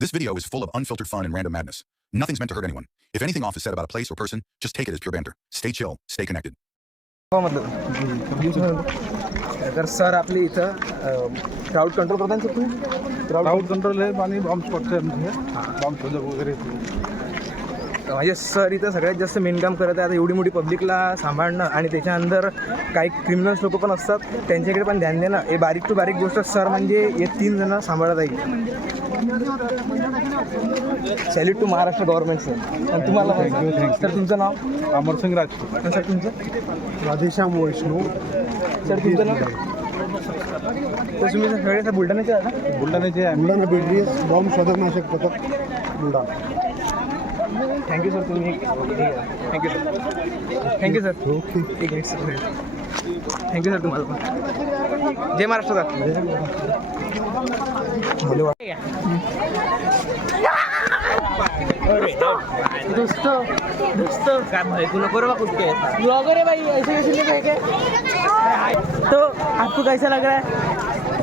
This video is full of unfiltered fun and random madness. Nothing's meant to hurt anyone. If anything off is said about a place or person, just take it as pure banter. Stay chill, stay connected. तर sir आपली इथं crowd control करतात sir तुम्ही crowd control आहे आणि bomb spot आहे bomb शोधक वगैरे. म्हणजे सर इथं सगळ्यात जास्त मेनकाम करत आहे. आता एवढी मोठी पब्लिकला सांभाळणं आणि त्याच्या अंदर काही क्रिमिनल्स लोक पण असतात त्यांच्याकडे पण ध्यान देणं हे बारीक टू बारीक गोष्ट सर म्हणजे हे 3 जण सांभाळत आहे. Salute to Maharashtra government sir. आणि तुम्हाला थँक्यू. सर तुमचं नाव? अमरसिंग राजपूत. आणि सर तुमचं? राधेश्याम वैष्णव. सर तुमचं नाव? तर तुम्ही सगळे सर बुलढाण्याचे आहे ना? बुलढाण्याचे बुलढाणा BDS बॉम्ब शोधक नाशक पथक बुलढाणा. Thank you sir. तुम्ही thank you sir. Thank you sir. Okay. एक मिनिट सर. थँक्यू सर तुम्हाला पण. जय महाराष्ट्र सर. दोस्तों क्या भाई तू नको रे कुत्ते ब्लॉगर है भाई ऐसे कैसे नहीं कहेंगे. तो आपको कैसा लग रहा है?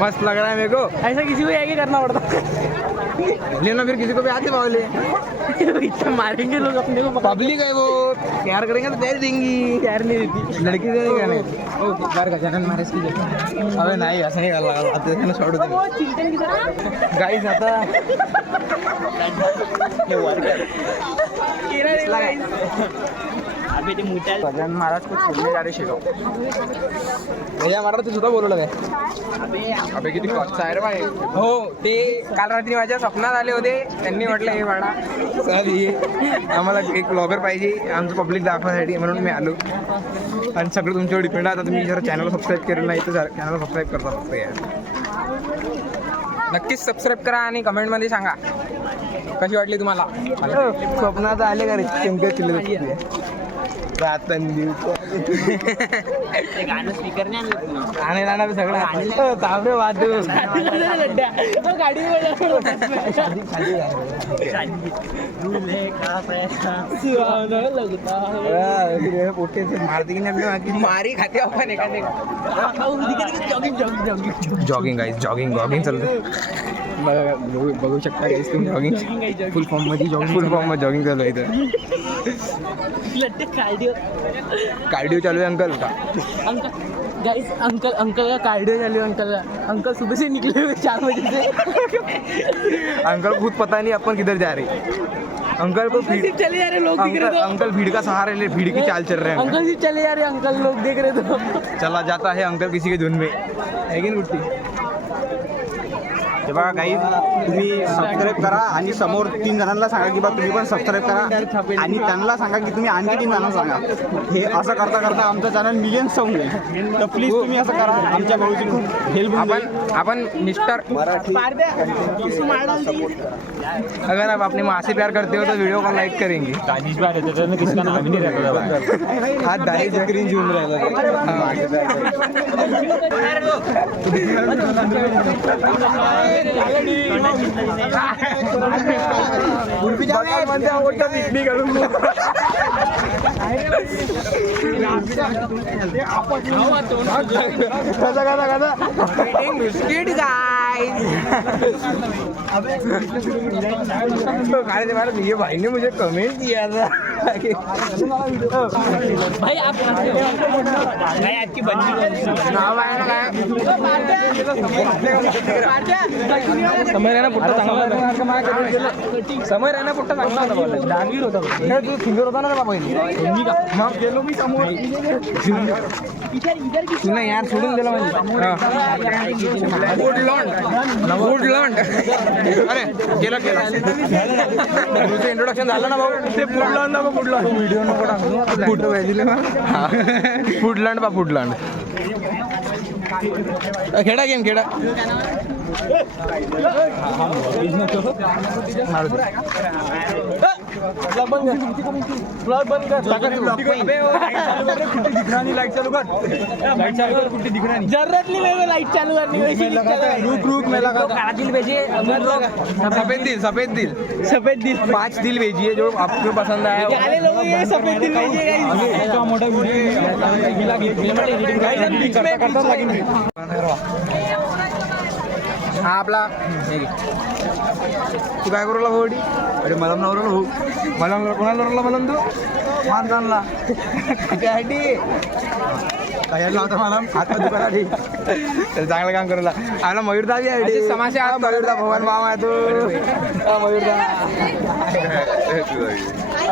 मस्त लग रहा है मेरे को. ऐसा किसी को आगे करना पड़ता लेना फिर किसी को भी आते बावले. इतना मारेंगे लोग अपने को. पब्लिक है वो प्यार करेंगे तो प्यार देंगी. प्यार नहीं देती लड़की देगा नहीं. ओ प्यार का जनन मारेस की. अबे नाही असं नाही करायला आता त्यांना सोडू दे. चिंतन की तरह गाईस आता अबे ते मोठ्या भगवान महाराज को छोड़ने जा रहे शिकाव. भैया महाराज तू सुद्धा बोलवलं काय? अबे किती कॉस्ट आहे रे भाई. हो ते काल रात्री माझ्या स्वप्नात आले होते. त्यांनी म्हटलं हे वाडा सर हे आम्हाला एक ब्लॉगर पाहिजे आमचं पब्लिक दाखवण्यासाठी म्हणून मी आलो. आणि सगळं तुमच्यावर डिपेंड आहे. आता तुम्ही जर चॅनल सबस्क्राईब केलं नाही तर चॅनल सबस्क्राईब करता फक्त यार. नक्कीच सबस्क्राईब करा आणि कमेंटमध्ये सांगा कशी वाटली तुम्हाला. स्वप्नात आले का रे चमके चिल्ले रातन ते गाणं स्पीकर नाही आणि राहणार सगळं तांबरे वाजू गाडी पोटे मारती की नाही मारी खाते आपण एखादे. जॉगिंग गाईज जॉगिंग चालतं बघू शकता गाईज तुम्ही. जॉगिंग फुल फॉर्म मध्ये जॉगिंग चालू आहे इथं. कार्डियो चालू है अंकल का. गाइस अंकल का कार्डियो चालू है. अंकल सुबह से निकले हुए 4 बजे से. अंकल खुद पता नहीं अपन किधर जा रहे. अंकल को चले जा रहे लोग दिख रहे. अंकल भीड़ का सहारा ले भीड़ की चाल चल रहे हैं. अंकल जी चले जा रहे अंकल लोग देख रहे. तो चला जाता है अंकल किसी के धुन में है की गुट्टी. हे बघा काही तुम्ही सबस्क्राईब करा आणि समोर 3 जणांना सांगा की बा तुम्ही पण सबस्क्राईब करा आणि त्यांना सांगा की तुम्ही आणखी 3 जणांना सांगा. हे असं करता करता आमचं चॅनल मिलियन्स होऊन जाईल. तर प्लीज तुम्ही असं करा. आमच्या भाऊची खूप हेल्प अपन मिस्टर अगर आप अपने माँ से प्यार करते हो तो वीडियो को लाइक करेंगे. दानिश बार येते किसका नाम नहीं रहता. हा दाई स्क्रीन झूम राहिला. बिस्किट ये भाई ने मुझे कमेंट किया था. भाई आप आपकी बंदी समय राणा पुट्टा चांगला होता. डांगीर होता तू सिंगर होता ना रे बाबा. मग गेलो मी समोर तुला यार सोडून दिला म्हणजे वुडलँड. अरे गेला तुझं इंट्रोडक्शन झालं ना भाऊ. ते फुडलँड व्हिडिओ नको फोटो पाहिजे. फुडलँड खेळा गेम खेळा. लाईट चालू कर. कुठे दिखना नहीं. जरूरतली वेगळं लाईट चालू करणे रुक मैं लगा. दिल भेजिए. सफेद दिल 5 दिल भेजिए जो आपको पसंद आया. काले लोग ये सफेद दिल भेजिए मोठा व्हिडिओ हा आपला हे घे. तू काय करू लागला होडी? अरे मला नवरा भाऊ मला कोणाला रडला मला तू मानतानला त्यासाठी काय लावता मला हात दुकानात तर चांगलं काम करूला आम्हाला मयूरदा आहे समाज मयूरदा भगवान मामा आहे तो मयूरदा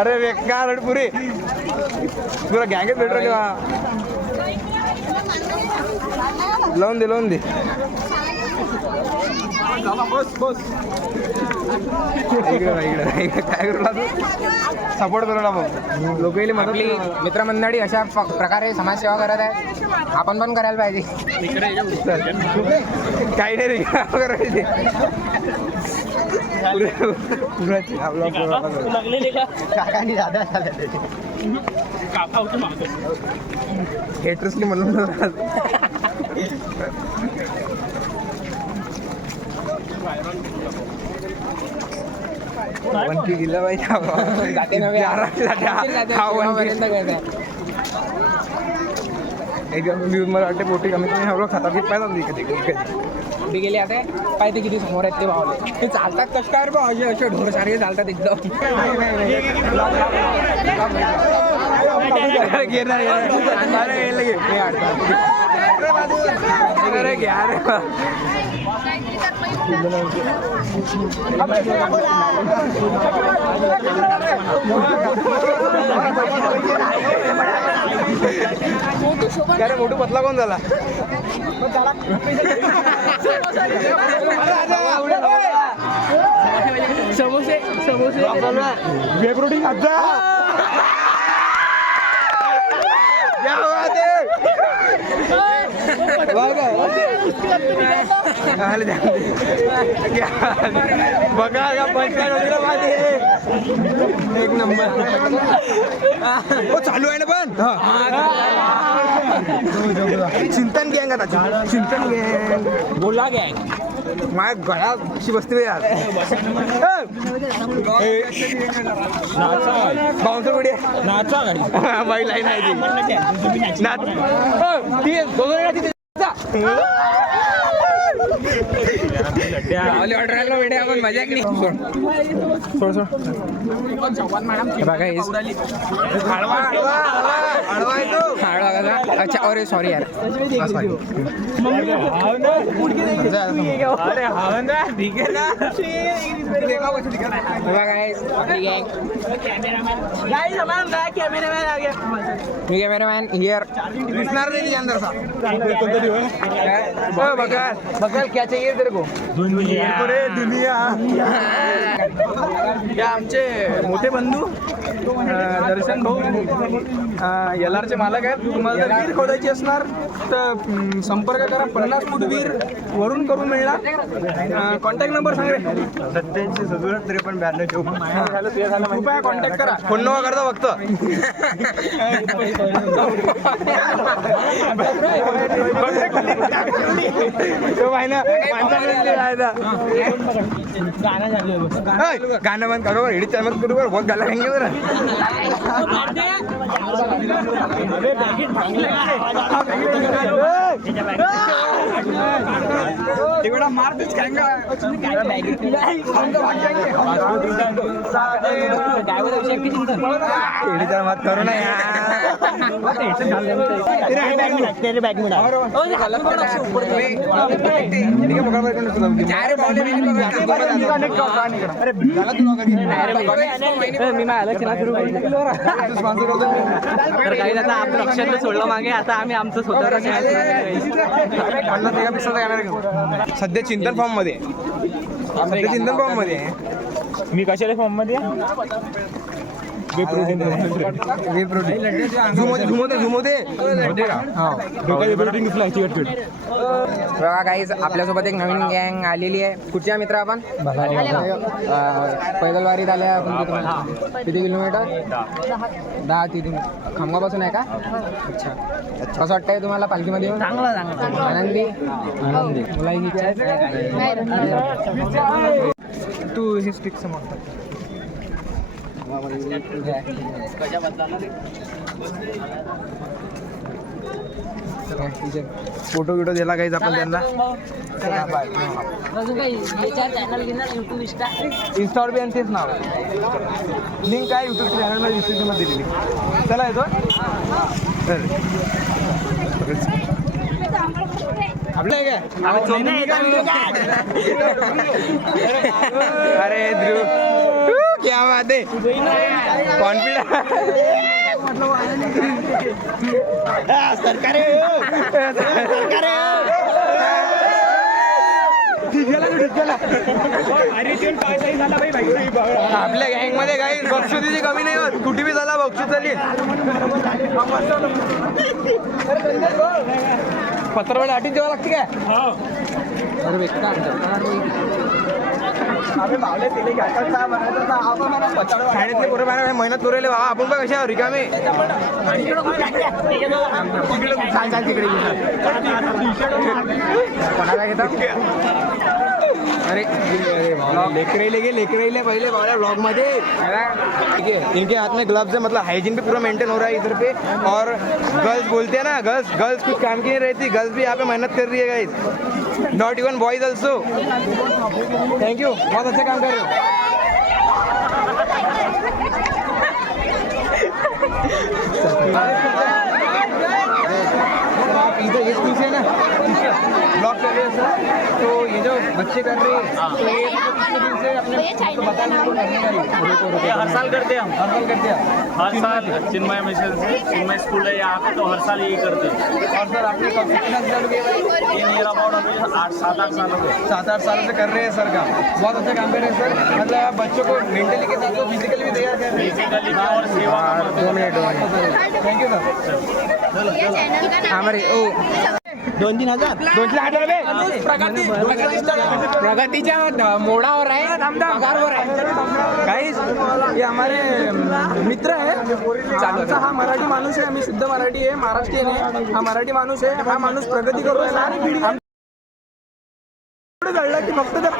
अरे बेकार पुरे तुला गँगेत भेटू तेव्हा लावून दे इकडे काय करू तू सपोर्ट करू ना मग लोक आपली मित्रमंडळी अशा प्रकारे समाजसेवा करत आहे आपण पण करायला पाहिजे काही नाही रे करायचे हेटर्सली म्हणून वनकी दिलं पाहिजे जाते नव्हे एकदम मला वाटते पोटी कमी कमी हवं खाता घेत पाहिजे कधी गेले आता पाहिजे किती समोर आहेत ते भावले ते चालतात कश काय बा असे असे ढोर सारखे चालतात एकदम अरे मोठू पतला कोण झाला समोसे बेप्रोटीन खात बघा एक नंबर चालू आहे ना पण चिंतन गँग आता चिंतन गँग बोला गँग माझ्या गळा अशी बसते यार बाउन्सर उडी नाचा बाई लाईन आहे ऑर्डर वेडे आपण मजा नाही अच्छा अरे सॉरी यार कॅमेरामॅन हियर दिसणार नाही अंदर सा बघा क्या चाहिए तेरे को दुनिया या आमचे मोठे बंधू दर्शन भाऊ एलआरचे मालक आहेत तुम्हाला जर वीर खोदायची असणार तर संपर्क करा 50 फूट वीर वरून करून मिळणार कॉन्टॅक्ट नंबर सांगा 87 कृपया कॉन्टॅक्ट करा फोन नवा करता फक्त गाणं बंद करो हिडी चमक करू बहुत गाला खाएंगे बरं एवढा मारतेच खाएंगा मत करू ना सोडलं मागे आता आम्ही आमचं स्वतः सध्या चिंतन फॉर्म मध्ये चिंतन फॉर्म मध्ये मी कशाला फॉर्म मध्ये बघा गाईज आपल्यासोबत एक नवीन गँग आलेली आहे कुठच्या मित्र आपण पैदलवारीत आल्या आपण किती किलोमीटर 10 तिथून खामगावपासून आहे का अच्छा कसं वाटतंय तुम्हाला पालखीमध्ये येऊन चांगलं आनंदी तू हे स्टिक समोर फोटो बिटो दिला काहीच आपण त्यांना. इंस्टावर बी आणि तेच नाव लिंक काय युट्यूब चॅनलमध्ये डिस्क्रिप्शनमध्ये दिलेली. चला येतो आपलं काय. अरे ध्रुव क्या बात आहे. कॉन्फिडन्स सरकार आपल्या गँग मध्ये काही बक्षुसीची कमी नाही होत. कुठे बी झाला बक्षीस झाली. पत्रवड आठीच द्यावं लागते काय. अरे शाळेतले पोरं बाहेर मेहनत करू राहिले बाबा. आपण बघ कशा रिकामे. कोणाला घेतात. अरे लेकरैले पहले ब्लॉग में ठीक है. इनके हाथ में ग्लव्स है, मतलब हाइजीन भी पूरा मेंटेन हो रहा है इधर पे. और गर्ल्स बोलते हैं ना, गर्ल्स कुछ काम की नहीं रहती. गर्ल्स भी यहाँ पे मेहनत कर रही है guys. Not even boys also. Thank you, बहुत अच्छा काम कर रहे हो. इधर ये स्कूल से है ना ब्लॉग कर रहे हैं सर. तो ये जो बच्चे कर रहे हैं तो ये कितने दिन से अपने तो बताने को नहीं. हर साल करते हैं हम. हर साल करते हैं. हर साल चिन्मय मिशन से चिन्मय स्कूल है यहाँ पे, तो हर साल यही करते हैं. और सर आपने कब कितना साल हो गया. ये नियर अबाउट अभी 7-8 साल हो गए. 7-8 सालों से कर रहे हैं सर. का बहुत अच्छा काम कर रहे हैं सर. मतलब बच्चों को मेंटली के साथ फिजिकली भी तैयार कर रहे हैं. फिजिकली और सेवा. 2 मिनट. Thank you sir. हमारे 2-3 हजार प्रगतीच्या मोडावर आहे. पगारवर आहे. काहीच हे हमारे मित्र आहे. आमचा हा मराठी माणूस आहे. आम्ही शुद्ध मराठी आहे, महाराष्ट्रीयन आहे. हा मराठी माणूस आहे. हा माणूस प्रगती करू राहिला. कळलं की फक्त त्या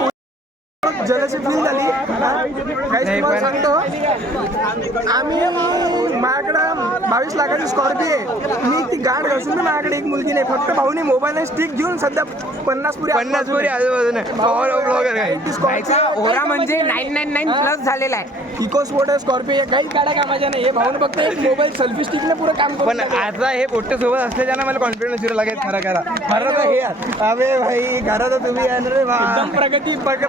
जलसी फील झाली. काहीच तुम्हाला सांगतो, आम्ही माझ्याकडं 22 लाखाची स्कॉर्पिओ आहे. मी ती गाड घासून माझ्याकडे एक मुलगी नाही. फक्त भाऊने मोबाईल आणि स्टिक घेऊन सध्या 50 पुरी आजूबाजूने ओरा म्हणजे 999+ झालेला आहे. इको स्पोर्ट आहे, स्कॉर्पिओ आहे. काहीच गाड्या कामाच्या नाही. हे भाऊने फक्त एक मोबाईल सेल्फी स्टिकने पुरं काम करून. पण आता हे पोट्टे सोबत असल्याच्यानं मला कॉन्फिडन्स येऊ लागेल. खरं हे अबे भाई घरात तुम्ही रे बा.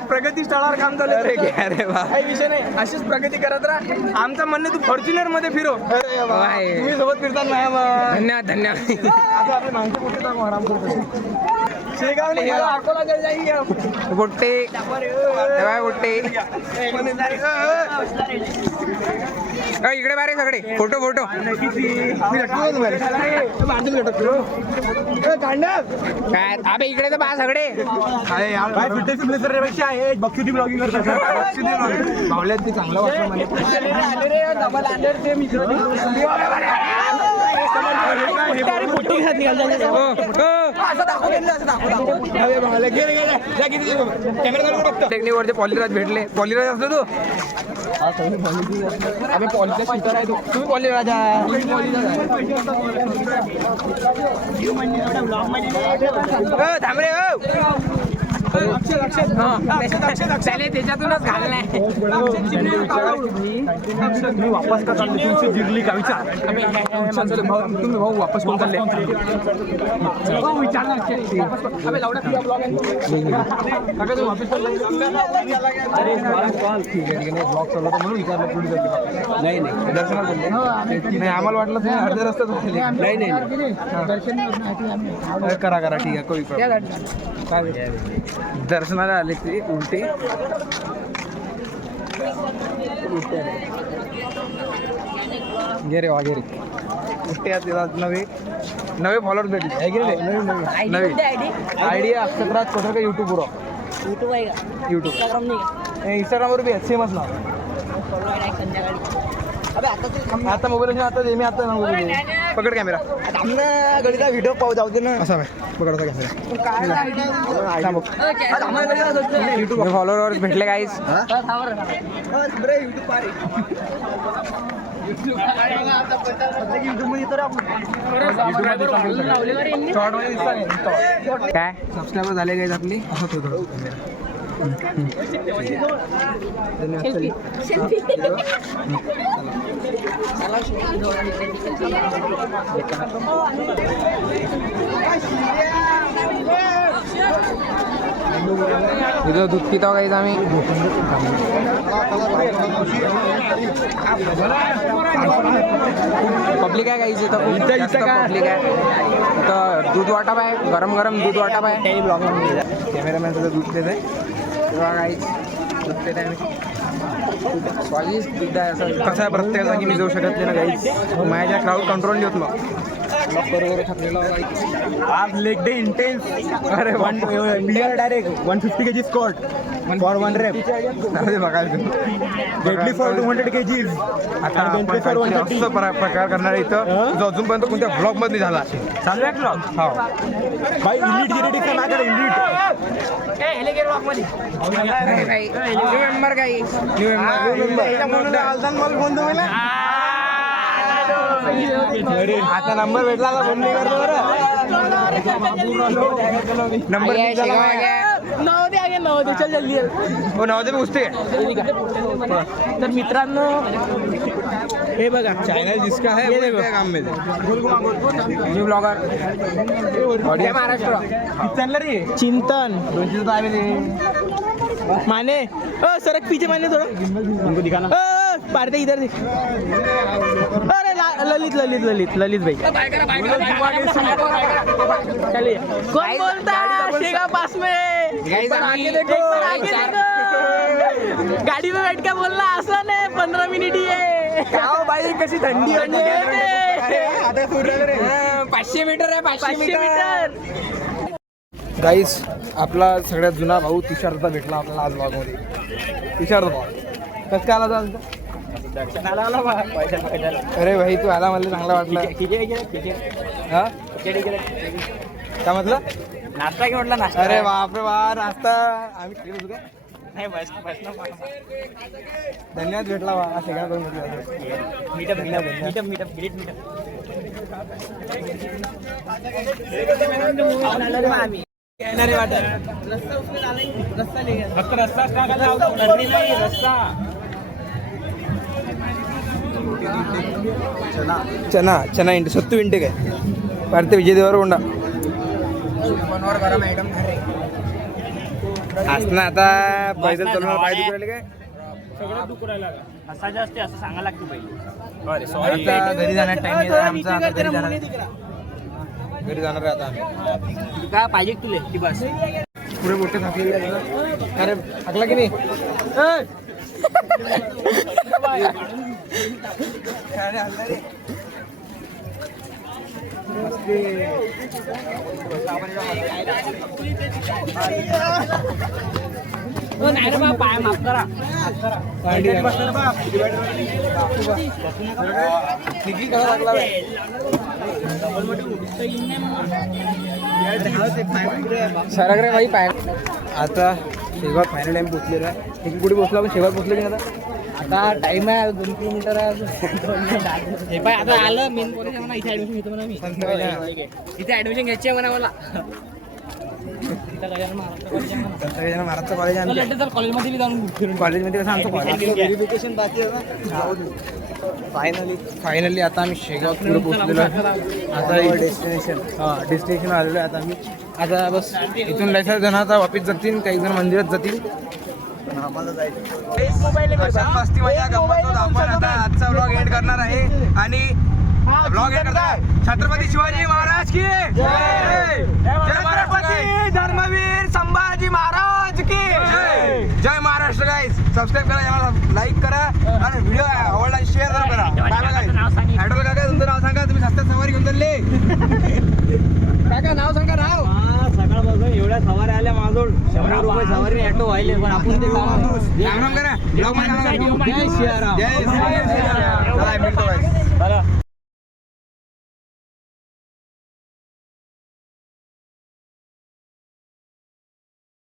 प्रगती स्थळावर काम चालू. अरे काही विषय नाही. अशीच प्रगती करत राहा. आमचं म्हणणं तू फॉर्च्युनर मध्ये फिरो. तुम्ही सोबत फिरतात ना. धन्यवाद धन्यवाद. आता आपले माणसं कुठे जाऊ आराम करतो. अकोला जाईल गोट्टे गोट्टे. इकडे बारे सगळे फोटो काय अबे इकडे तर बा सगळे. भावल्यात ते चांगलं वाटलं टेक्निकवरचे पॉलिराज भेटले. पॉलिराज असतो तू. आम्ही पॉलिचा शूटर आहे. तुम्ही पॉलिराज थांबरे त्याने त्याच्यातूनच घाललाय. वापस का जिरली का विचार. तुम्ही भाऊ वापस कोण चालले म्हणून विचारलं पुढे नाही दर्शनाला बोलले नाही. आम्हाला वाटलं तुम्ही अर्ध्या रस्त्यात नाही. करा ठीक आहे. कोई काय दर्शनाला आले ते उलटे गेरे वागेरे उलटे. नवे फॉलोअर्स भेटले आहे की नाही. नवी आयडिया अक्षतराज कोठरकर यूट्यूबवर. यूट्यूब इंस्टाग्रामवर बी आहेत. सेमच नाव. आता मोबाईल आता दे मी आता सांगू तुला. पकड कॅमेरा गडीचा व्हिडिओ पाहू जाऊ दे ना. असा बाय पकड असा कॅमेरा फॉलोअर्स भेटले गाईस. काय सबस्क्रायबर झाले गाईस आपली. असं थोडं इथं दूध पितो काहीच आम्ही. पब्लिक आहे काहीच इथं खूप जास्त पब्लिक आहे. इथं दूध वाटप आहे, गरम गरम दूध वाटप आहे. कॅमेरामॅन सुद्धा दूध देत आहे. तेव्हा काहीच दूध देत आहे. स्वादिष्ट दूध आहे. असं कसं आहे प्रत्येक जागी मी जाऊ शकत नाही ना काहीच. माझ्या क्राऊड कंट्रोल नाही होत मग. आज लेग डे इंटेन्स. अरे clear direct 150 kg squat for 1 rep. Deadlift for 200 kgs. आता आपण जास्त प्रकार करणार इथं जो अजूनपर्यंत कोणत्या ब्लॉग मध्ये झाला असेल. चांगला ब्लॉग. हो भाई इलीट जेनेटिक्स का नागर इलीट. न्यू मेंबर काही न्यू मेंबर. आता नंबर भेटला का फोन नाही करतो बरं. नंबर नवदे चल जल्दी. हो नवदे मी घुसते. तर मित्रांनो हे बघा चॅनल जिसका है वो क्या काम में न्यू ब्लॉगर महाराष्ट्र चिंतन माने. सरक पीछे माने थोड़ा. उनको दिखाना. पारते इधर देख. अरे ललित भाई. चलिए कौन बोलता शेगा पास में. आगे देखो. गाड़ी में बैठ के बोलना आसान है. 15 मिनिट ही है. बाई कशी थंडी आता 500 मीटर आहे. 500 मीटर. गाईस आपला सगळ्यात जुना भाऊ तुषार दादा भेटला आपल्याला आज ब्लॉगमध्ये. तुषार दादा कसं काय आला होता. अरे भाई तू आला मला चांगला वाटलं. हा काय म्हटलं. नाश्ता की म्हटलं नाश्ता. अरे बापरे वा नाश्ता आम्ही केलं होतं का. नाही बस धन्यवाद भेटला वा सगळ्या करून चना इंट 70 इंटे काय पारते विजय देवरकोंडा. असं आता पैदल चालवणार पाय दुखू राहिले काय. सगळं दुखू राहिला का. असा जास्त असं सांगायला लागते पहिले. आता घरी जाणार टाइम आमचा. आता घरी जाणार आहे आता आम्ही. काय पाहिजे तुले ती बस. पुढे मोठे थकलेले आहे. अरे थकला की नाही. नाही रे बा पाय माफ करा. सरक रे भाई पाय. आता शेगाव फायनल टाइम पोचलेला आहे. एक कुठे पोचला पण शेगाव पोचलो की आता. आता टाइम आहे 2 किलोमीटर आहे. हे पाय आता आलं मेन कॉलेज म्हणा. इथे ऍडमिशन घेतो म्हणा मी. इथे ऍडमिशन घ्यायची आहे म्हणा मला. महाराष्ट्र कॉलेज आहे. कॉलेजमध्ये जाऊन फिरून. कॉलेजमध्ये कसं आमचं व्हेरिफिकेशन बाकी आहे ना. फायनली आता आम्ही शेगाव पुढे पोहोचलेलो आहे. आता डेस्टिनेशन आलेलो आहे आता आम्ही. आता बस इथून लयच्या जण आता वापिस जातील. काही जण मंदिरात जातील. मस्ती मजा गप्पा आपण आता आजचा ब्लॉग एंड करणार आहे. आणि ब्लॉग एंड करताय छत्रपती शिवाजी महाराज की जय. छत्रपती धर्मवीर संभाजी महाराज की जय. जय महाराष्ट्र. गाईज सबस्क्राईब करा, याला लाईक करा आणि व्हिडिओ आवडला शेअर करा. काय ॲडोल काका तुमचं नाव सांगा. तुम्ही सस्त्यात सवारी घेऊन चालले. काका नाव सांगा. नाव सकाळपासून एवढ्या सवारी आल्या माझोड. 100 रुपये सवारी ॲटो व्हायले पण आपण ते राम राम करा. ब्लॉग मध्ये जय श्रीराम. जय श्रीराम. मिळतो guys.